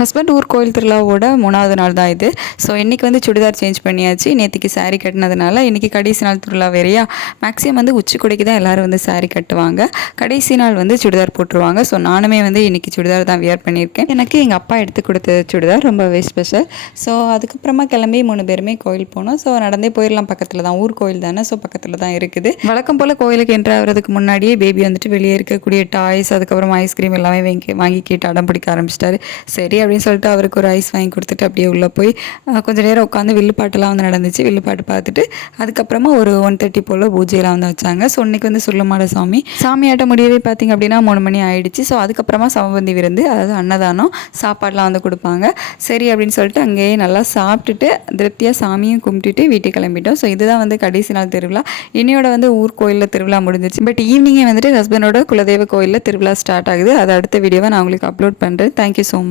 Husband ஊர் கோயில் திருவிழாவோட 3வது நாள் தான் இது. ஸோ இன்றைக்கி வந்து சுடிதார் சேஞ்ச் பண்ணியாச்சு. நேற்றுக்கு சாரீ கட்டினதுனால இன்றைக்கி கடைசி நாள் திருவிழா வேறையா. மேக்ஸிமம் வந்து உச்சிக்கொடைக்கு தான் எல்லோரும் வந்து சாரீ கட்டுவாங்க. கடைசி நாள் வந்து சுடிதார் போட்டுருவாங்க. ஸோ நானுமே வந்து இன்றைக்கி சுடிதார் தான் வியர் பண்ணியிருக்கேன். எனக்கு எங்கள் அப்பா எடுத்து கொடுத்த சுடிதார் ரொம்பவே ஸ்பெஷல். ஸோ அதுக்கப்புறமா கிளம்பி 3 பேருமே கோயில் போனோம். ஸோ நடந்தே போயிடலாம், பக்கத்தில் தான், ஊர் கோயில் தானே, ஸோ பக்கத்தில் தான் இருக்குது. வழக்கம் போல் கோயிலுக்கு என்ட்ரு ஆகிறதுக்கு முன்னாடியே பேபி வந்துட்டு வெளியே இருக்கக்கூடிய டாய்ஸ், அதுக்கப்புறம் ஐஸ்கிரீம் எல்லாமே வாங்கி கேட்டு அடம் பிடிக்க ஆரம்பிச்சிட்டாரு. சரி அப்படின்னு சொல்லிட்டு அவருக்கு ஒரு ஐஸ் வாங்கி கொடுத்துட்டு அப்படியே உள்ளே போய் கொஞ்சம் நேரம் உட்காந்து வில்லுப்பாட்டுலாம் வந்து நடந்துச்சு. வில்லுப்பாட்டு பார்த்துட்டு அதுக்கப்புறமா ஒரு 1:30 போல் பூஜையெல்லாம் வந்து வச்சாங்க. ஸோ இன்றைக்கி வந்து சுள்ளமாட சாமியாட்ட முடியவே பார்த்திங்க அப்படின்னா 3 மணி ஆகிடுச்சு. ஸோ அதுக்கப்புறமா சமபந்தி விருந்து, அதாவது அன்னதானம், சாப்பாடெலாம் வந்து கொடுப்பாங்க. சரி அப்படின்னு சொல்லிட்டு அங்கேயே நல்லா சாப்பிட்டுட்டு திருப்தியாக சாமியும் கும்பிட்டுட்டு வீட்டுக்கு கிளம்பிட்டோம். ஸோ இதுதான் வந்து கடைசி நாள் திருவிழா. இன்னையோட வந்து ஊர் கோயிலில் திருவிழா முடிஞ்சிச்சு. பட் ஈவினிங்கே வந்துட்டு ஹஸ்பண்டோட குலதெய்வ கோயிலில் திருவிழா ஸ்டார்ட் ஆகுது. அது அடுத்த வீடியோவை நான் உங்களுக்கு அப்லோட் பண்ணுறேன். Thank you so much.